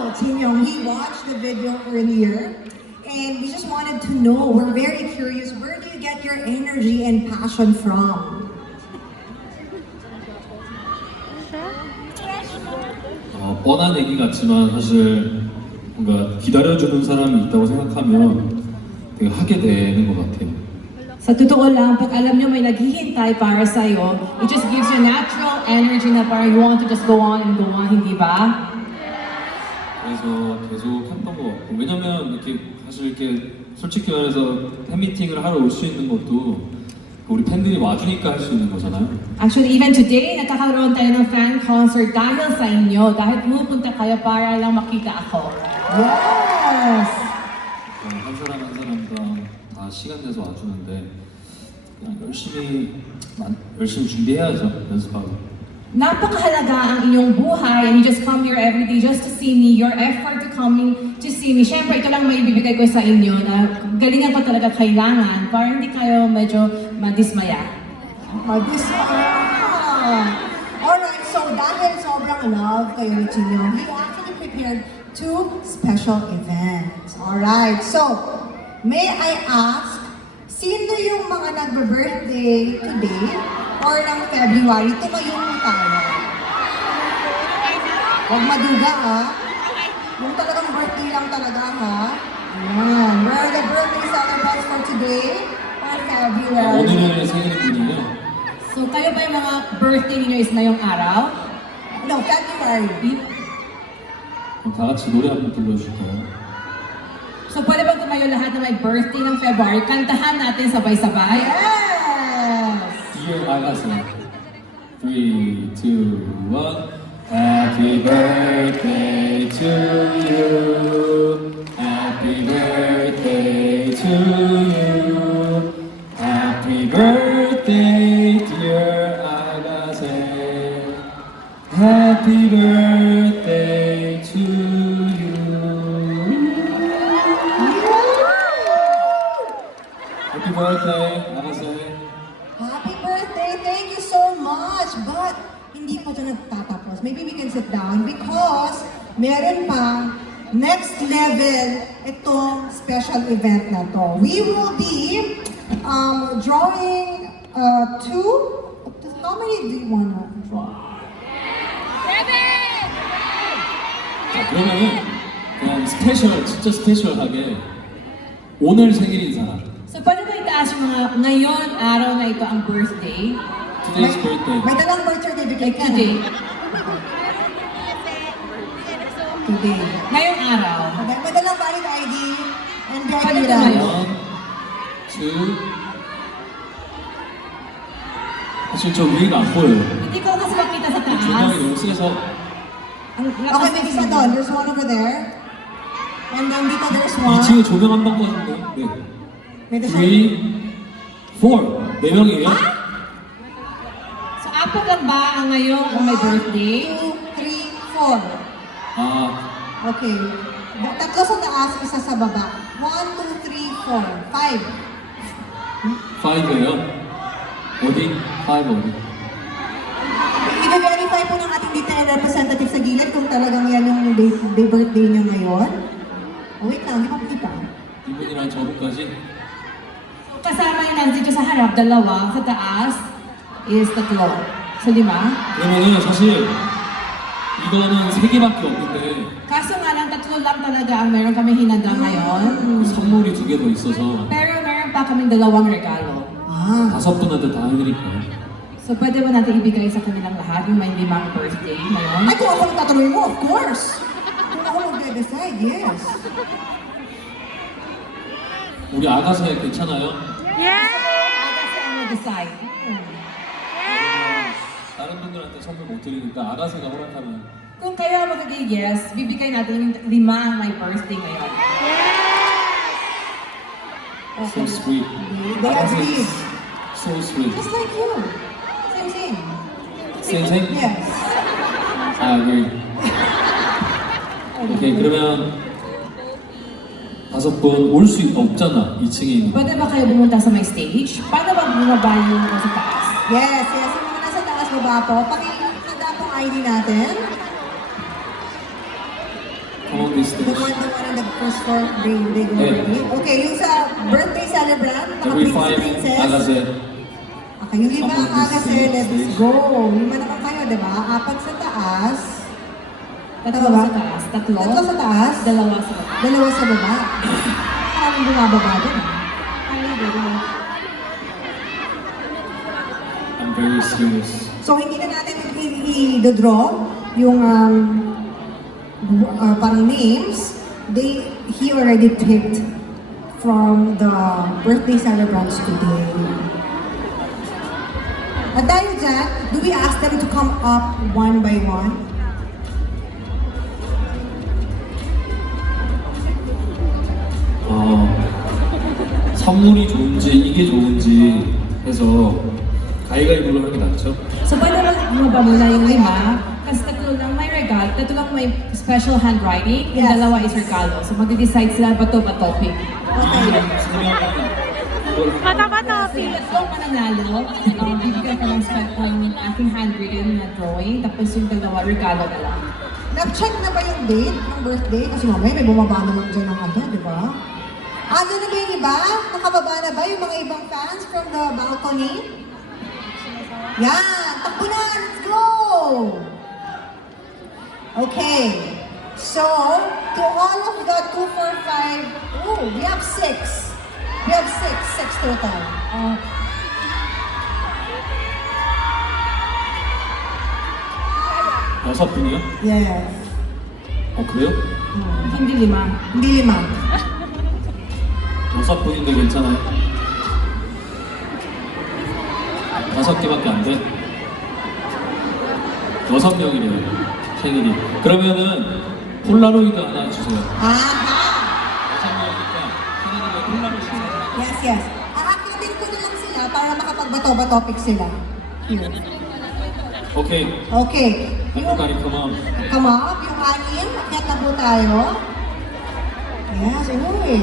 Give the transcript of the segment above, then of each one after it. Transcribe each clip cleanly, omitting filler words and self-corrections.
know, Chinyong, he watched the video earlier, and we just wanted to know, we're very curious, where do you get your energy and passion from? 뻔한 얘기 같지만 사실 뭔가 기다려주는 사람이 있다고 생각하면 되게 하게 되는 것 같아요. Sa totoo lang, pag alam nyo may naghihintay para sa'yo, it just gives you natural energy na parang you want to just go on and go on, hindi ba? 그래서 계속 했던 것 같고 왜냐면 이렇게 사실 이렇게 솔직히 말해서 팬미팅을 하러 올 수 있는 것도 우리 팬들이 와주니까 할 수 있는 거잖아요. Actually, even today, nagkakaroon tayo ng fan concert dahil sa inyo, dahil pumupunta kayo para lang makita ako. Yes! 한 사람 한 사람당 다 시간 내서 와주는데 그냥 열심히 준비해야죠. 연습하고. Napakahalaga ang inyong buhay and you just come here every day just to see me, your effort to coming to see me. Siyempre, ito lang may ibibigay ko sa inyo na galingan ko talaga kailangan para hindi kayo medyo madismaya. Alright, so dahil sobrang love kayo ni Chinyong, he actually prepared 2 special events. Alright, so may I ask, sino yung mga nagbe-birthday today or ng February? Tumayo mo tayo. Huwag maduga ha. Yung talagang birthday lang talaga ha. Ayan. Where are the birthday celebrants for today or February? 오늘은 생일분이요. So, kayo ba yung mga birthday ninyo is ngayong araw? No, February. 그럼 다 같이 노래 한번 불러줄까요? So, pwede bang tumayo lahat na may birthday ng February? Kantahan natin sabay-sabay? Yes! Dear Agasa 3, 2, 1 Happy birthday to you Happy birthday to you Happy birthday dear Agasa Happy birthday to you Happy birthday Agasa Happy birthday! Thank you so much! But, hindi pa ito nagtatapos. Maybe we can sit down because meron pa next level itong special event na to. We will be drawing 2. How many do you want to draw? 자, 그러면은 그냥 진짜 스페셜하게 오늘 생일인 사람 So, pwede ba itaas yung mga ngayon araw na ito ang birthday? Today's birthday May dalang birth certificate ka Today. Today. Ngayong araw. Okay, may dalang valid ID and Pwede VIP tumayo. lang. 1, 2 사실 저 위가 안 보여요 Hindi ko kasi makita sa taas. 조명이 너무 세서 Ang Okay, lakas may ng isa signal. doon. There's one over there. And then dito there's one. 2층에 조명 한 방 꺼진데 네. May 3, isa. 4 4명이에요? So, apat lang ba ang ngayon ang may birthday? 1, 2, 3, 4. 아 Okay. Tatlo sa taas, isa sa baba. 1, 2, 3, 4, 5. 5예요? 어디? 5 어디? I-verify po ng ating detail representative sa gilid kung talagang yan yung day birthday niya ngayon. Oh, wait lang, di pa kita. 이분이랑 저분까지? Kasama yung nandito sa harap, dalawa. Sa taas is tatlo. So, 5. 그러면은 사실 이거는 3개밖에 없는데 Kaso nga lang, tatlo lang talaga ang meron kami hinanda ngayon. 선물이 2개 더 있어서 Pero meron pa kaming 2 regalo. Ah. 5분한테 다 해드릴게요 So, pwede ba natin ibigay sa kanilang lahat yung may 5 birthday ngayon? Ay, kung ako nagtatanong mo, of course. Kung ako mag-decide, yes. 우리 아가사에 괜찮아요? Kasi ang mag-decide. 다른 분들한테 선물 못 드리니까 아가새가 허락하면 Kung kayo ang mag-yes, bibigay natin yung 5 ang may birthday ngayon. So sweet. They agree. So sweet. Just like you. Same. Same? Yes. I agree. 오케이, 그러면 5분 올 수 없잖아, 2층에 있는 거. Pwede ba kayo bumunta sa may stage? Paano ba bumaba yung sa taas? Yes. Yung mga nasa taas baba po, pakihanda po ID natin. Come on this The stage. one na nag-first floor, they go Yeah. already. Okay, yung sa birthday celebrant, Every five, princess. Agase. Okay, yung lima Up on this Agase, let's stage. go. Lima naman kayo, di ba? Apat sa taas. Tatlo Tama ba? sa taas. Tatlo. Tatlo sa taas. Dalawa sa baba. Dalawa sa baba. Maraming bumababa doon. I'm very serious. So, hindi na natin i-draw yung parang names. He already picked from the birthday celebrants today. At dahil dyan, do we ask them to come up one by one? 선물이 좋은지 이게 좋은지 해서 가위가위보로 하는 게 낫죠? So, pwede mo ba muna yung lima? Kasi tatlo lang may regalo, tatlo lang may special handwriting, yung Yes. dalawa is regalo. So, mag-decide sila ba to topic. Okay. Kasi tatlong mananalo, bibigyan ka ng special aking handwritten na drawing, tapos yung dalawa regalo na lang. Nag-check na ba yung date ng birthday? Kasi mamaya may bumaba naman dyan ng ano, di ba? Ano na ba yung iba? Nakababa na ba yung mga ibang fans from the balcony? Yan! Takbo na! Let's go! Okay. So, to all of the 2, 4, 5, oh, we have 6. We have 6 total. 여섯 분이요? Yes. 그래요? Hindi lima. Hindi lima. 여섯 분인데 괜찮아요? 다섯 개밖에 안 돼? 여섯 명이래요 생일이. 그러면은 폴라로이드 하나 주세요. Aha! 여섯 명이니까 생일에 폴라로이드 하나. Yes, yes. Aakitin ko na lang sila para makapagbato-bato topic sila. Here. 오케이. Okay. everybody come on. Come up, yung anim, akyat na po tayo. Yes, uy.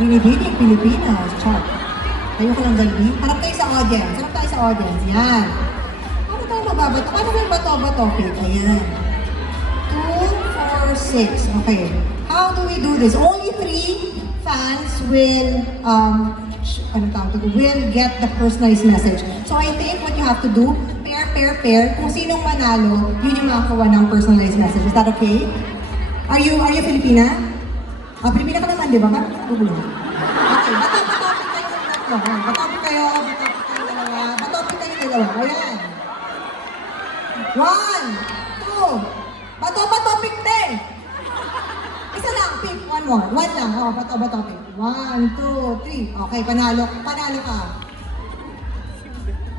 Binibining Pilipinas. Char. Tayo ko lang ganyan. Harap tayo sa audience. Harap tayo sa audience. Yan. Paano tayo mababato? Paano ba yung bato-bato? Okay, ayan. 2, 4, 6. Okay. How do we do this? Only 3 fans will, will get the personalized message. So I think what you have to do, pair. Kung sinong manalo, yun yung makakuha ng personalized message. Is that okay? Are you Filipina? Pilipina ka naman, di ba? Bakit ka gugulo? Okay, batopik kayo ng tatlo. Batopik kayo dalawa. Batopik kayo dalawa. Ayan. 1, 2. Batopik te. Isa lang, pick. One more. One lang. Oh, batopik. 1, 2, 3. Okay, panalo ka.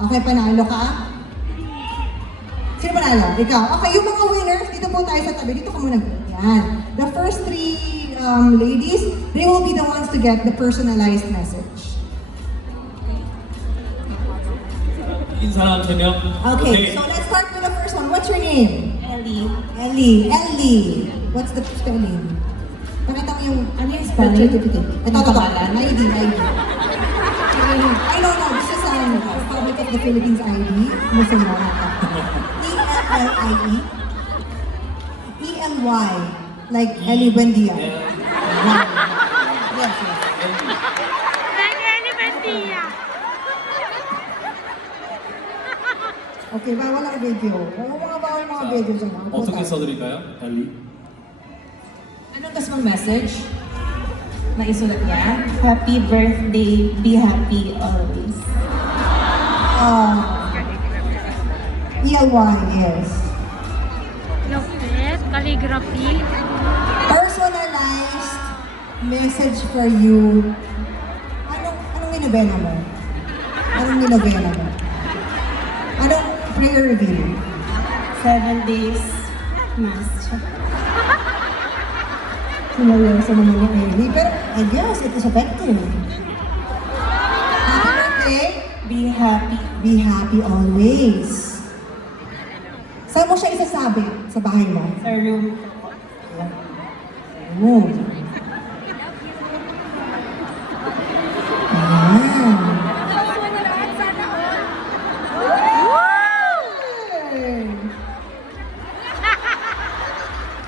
Okay, panalo ka. Sino panalo? Ikaw. Okay, yung mga winners, dito po tayo sa tabi. Dito ka muna. Yan. The first 3 ladies, they will be the ones to get the personalized message. 인사랑 3명. Okay, so let's start with the first one. What's your name? Ellie. What's the spelling? Pakita mo yung Ano yung birth spelling? certificate. Ito. Pangalan? ID. I don't know. This is Republic of the Philippines ID. Listen mo. E-L-L-I-E. E-L-Y. Like Ellie Buendia. Wow. Yes. Okay, bawal ang video. Bawal mga video dyan. 어떻게 써드릴까요? 엘리? Anong gusto mong message? Na isulat niya? Happy birthday, be happy always. E-L-Y, yes. Lapit, calligraphy. Personalized message for you. Anong ninobena mo? Anong prayer review? 7 days mass. Sinalosa naman yung Ellie. Pero, yes, it is effective. Happy birthday. Be happy. Be happy always. Saan mo siya isasabi? Sa bahay mo? Sa room. Oh. Ayan.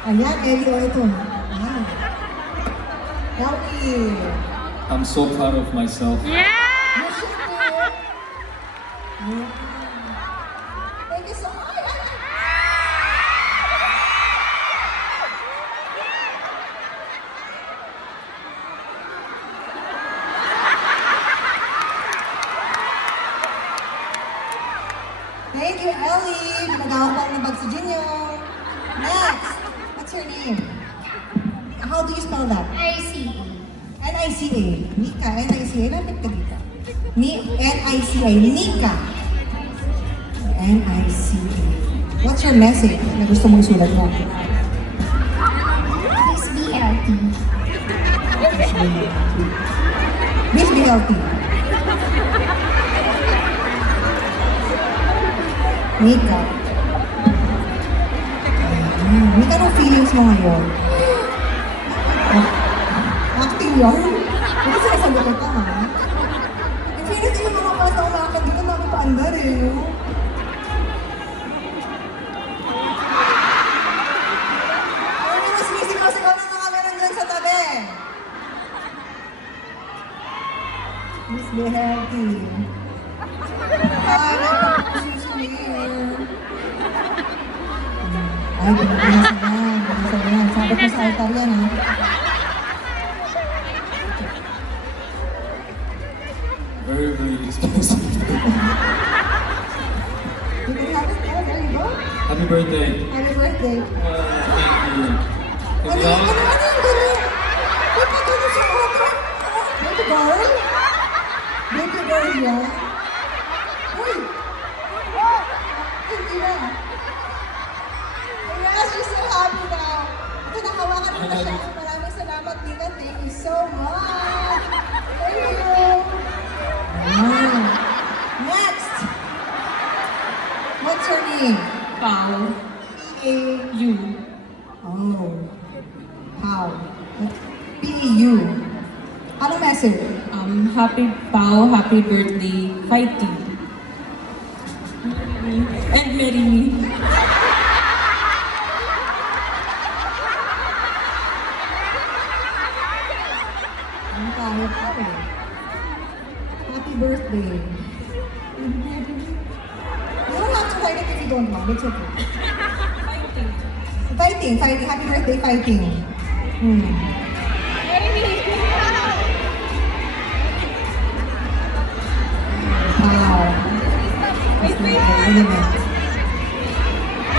Ayan, Ellie, o ito. Wow. Ellie. I'm so proud of myself. You should do it. Yeah. Thank you so much. Thank you, Ellie. Pinagawak ng bag si Junior. Next, what's your name? How do you spell that? ICE. N-I-C-A. Nika, N-I-C-A. Lapit ka dito. N-I-C-A. Nika. N-I-C-A. What's your message na gusto mong isulat mo? Please be healthy. Please be healthy. Nika. Nika, anong feelings mo ngayon? Acting yun? Hindi sinasagot kita, ha? In fairness, yung mga pas na umakad dito, namin paandar eh, no? Ano yung mas sinisigaw-sigaw ng mga meron dyan sa tabi? Please be healthy. Ay, ay, binasa yan. Binasa yan. Sabi ko sa altar yan, ha? Very, very expensive. You can have it. Oh, there you go. Happy birthday. Happy birthday. Thank you. Ano Thank yung you. gano'n? Ba't pa gano'n sa otro? Baby girl? Baby girl yan? Uy! Hindi na. Yes, she's so happy now. Ito, nakawakan mo na siya. Maraming salamat, Nika. Thank you so much. Thank you. Wow. Next. What's your name? Pao. P-A-U. You. Oh. How? P-E-U. Ano message? Happy Pao, happy birthday, fighting. And marry me. Ang tayo pa eh. Happy birthday. You don't have to write it if you don't want. It's okay. Fighting, fighting. Happy birthday, fighting. Wow. Wait a minute.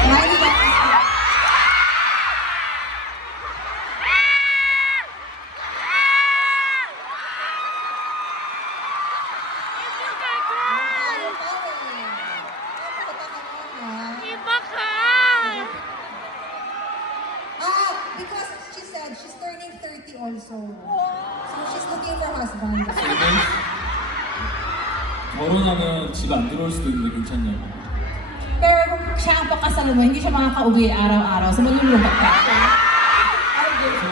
Smiley ka. Tayo pa eh. Pupunta ka nun, ha? Because she said she's turning 30 also. So she's looking for husband. 근데 결혼하면 집 안 들어올 수도 있는데 괜찮냐고. Pero kung siya ang pakasal mo, hindi siya makakauwi araw-araw. So malulungkot ka. 그래서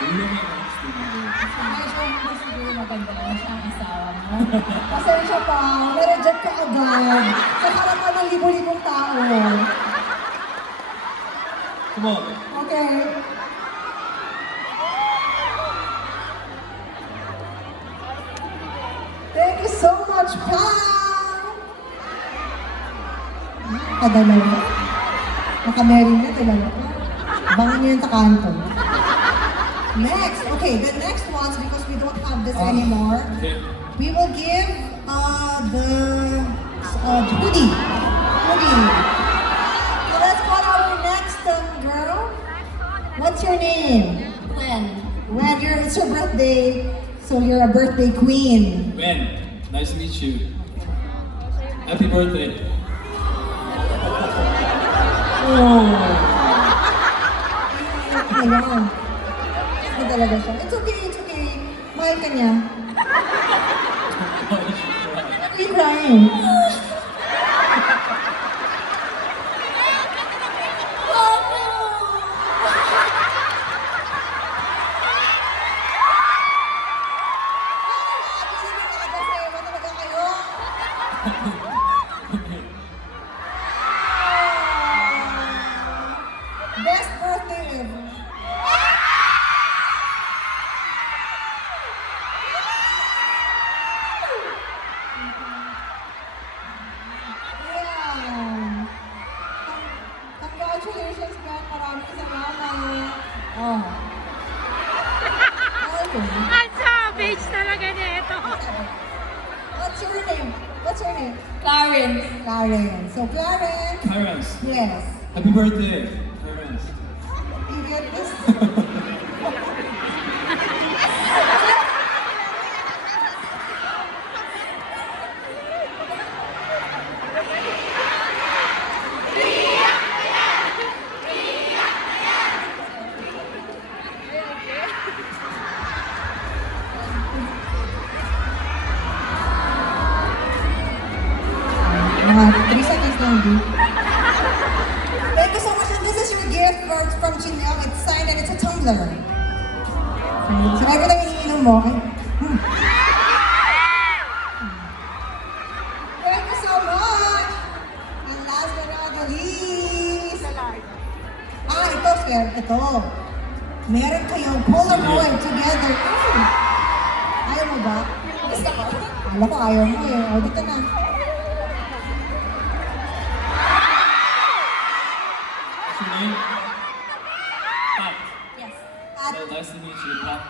놀러만 갈 수도 있는데. Medyo hindi siguro maganda na siya ang asawa mo. Pasensya pa, na-reject ka agad. Sa harapan ng libo-libong tao. Come on. Okay. Thank you so much, Pam! Kadalawa. Nakameron na, dalawa. Abangan niyo yung takanto. Next, okay, the next ones, because we don't have this anymore, Okay. we will give Judy. Judy. So let's call our next girl. What's your name? When it's your birthday, so you're a birthday queen. Man, nice to meet you. Happy birthday. Ayan. Ito talaga siya. It's okay, it's okay. Mahal ka niya. Are you crying? Best birthday ever. Ang savage talaga nito. What's your name? What's your name? Clarence. Karen. So Karen, Clarence, yes. happy birthday, Clarence. You get this? Mga 3 seconds lang, di. Thank you so much. And this is your gift from Jinyoung. It's signed and it's a tumbler. So every time iniinom mo, ay, Thank you so much. And last but not the least. Ito, Sir. Ito. Meron kayong Polaroid together. Ayaw mo ba? Gusto ko. Alam ko, ayaw mo eh. O, dito na. What's your name? Pat. At, So nice to meet you, Pat.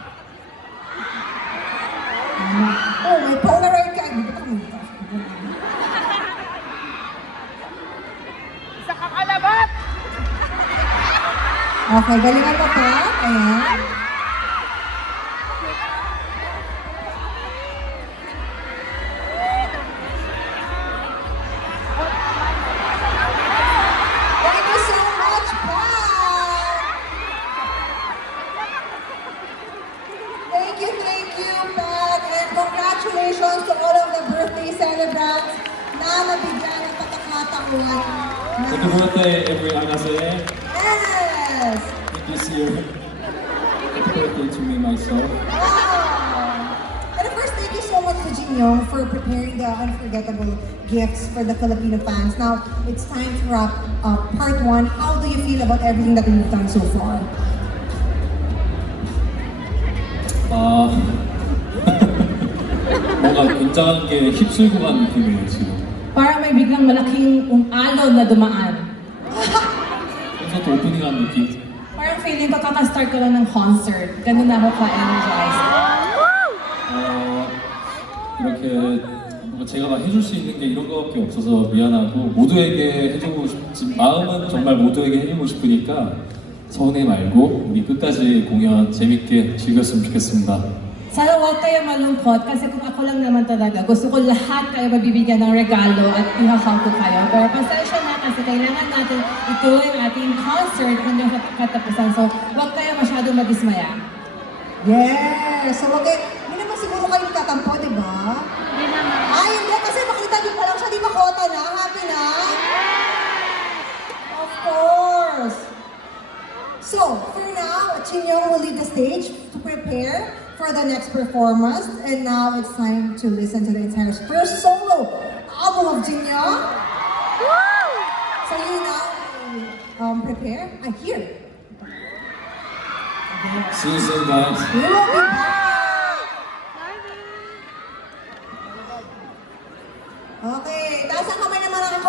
oh, may Polaroid ka. Dito ka dito. Isa kang alabat! Okay, galingan mo pa. Ayan. Thank you so much, Pat! Thank you, Pat! And congratulations to all of the birthday celebrants na nabigyan ng pagkakataon na... Happy birthday, every Anase. Yes! This year. Happy birthday to me, myself. Wow! And of course, thank you so much to Jinyoung for preparing the unforgettable gifts for the Filipino fans. Now, it's time to wrap up part 1. How do you feel about everything that we've done so far? 뭔가 굉장한 게 휩쓸고 간 느낌이에요, 지금. Parang may biglang malaking alon na dumaan. 콘서트 오프닝한 느낌. Parang feeling ko kaka-start ko lang ng concert. Ganun na ako ka-energized. 이렇게 뭔가 제가 막 해줄 수 있는 게 이런 거밖에 없어서 미안하고 모두에게 해주고 싶지 마음은 정말 모두에게 해주고 싶으니까 서운해 말고 우리 끝까지 공연 재밌게 즐겼으면 좋겠습니다. Sana huwag kayo malungkot kasi kung ako lang naman talaga, gusto ko lahat kayo mabibigyan ng regalo at ihahang ko kayo. Pero pasensya na kasi kailangan natin ituloy ang ating concert hanggang sa katapusan. So huwag kayo masyadong madismaya. Yes! So, okay. Hindi naman siguro kayo tatampo, di ba? Hindi naman. Ay, hindi. Kasi makita niyo pa lang siya, di ba kota na? Happy na? Of course! So, for now, Jinyoung will leave the stage to prepare for the next performance. And now it's time to listen to the entire first solo album of Jinyoung. So you now prepare. Here. See you soon, guys. We will be back. Okay, taas ang kamay naman ang